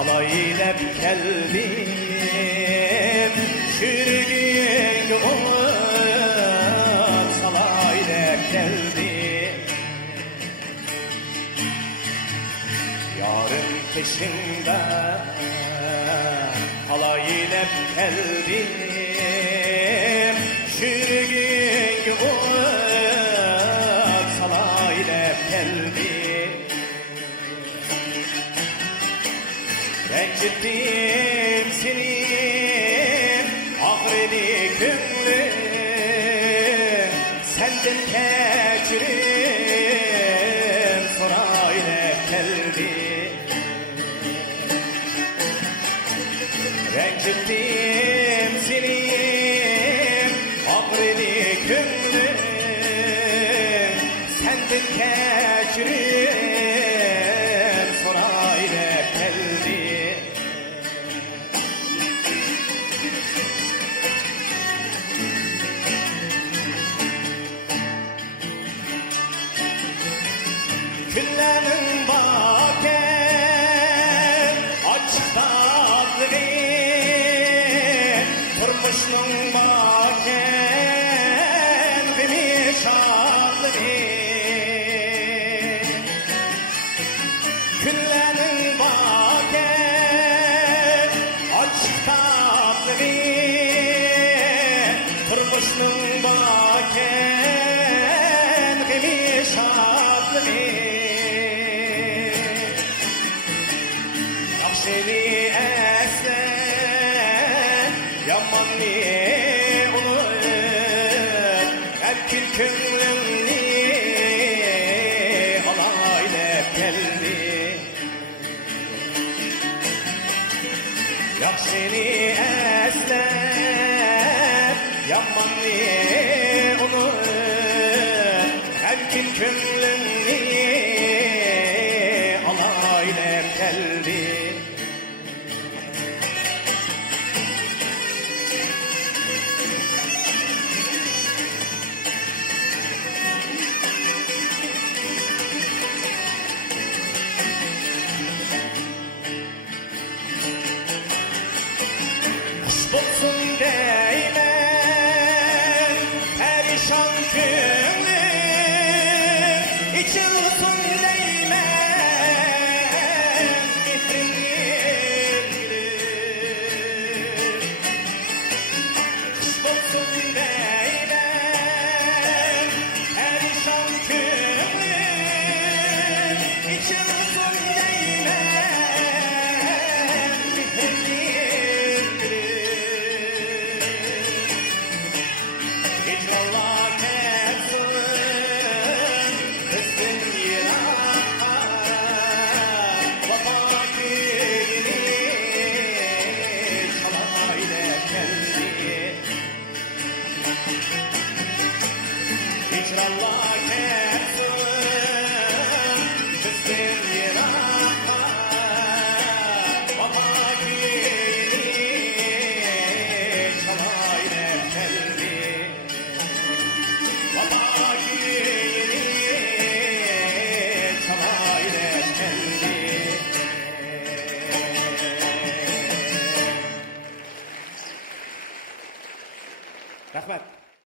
Alayla geldim çürüdüğün umut salayla geldim. Yarın peşinde alayla geldim çürüdüğün umut salayla geldim. Rencittim seni, ağrıdı gönlüm, senden keçirim sorayla geldi. Rencittim seni, ağrıdı gönlüm, senden keçirim sorayla geldi. Küllenin baken açık tatlığı, turmuşun baken gemi şadlığı. Küllenin baken açık tatlığı, turmuşun baken gemi şadlığı. Seni eslen, yaman mı olur, erkin könlümni alayla geldi. Yak seni eslen, yaman mı olur, erkin könlümni alayla geldi. Bulsun değmen perişan gönlüm, içilsin değmen gitrin gülüm. Bulsun değmen perişan gönlüm, içilsin değmen gitrin gülüm. İcrallah gelsin, bizden yırakka, baba köyünü çalayla geldi. Baba köyünü çalayla geldi. Rahmet.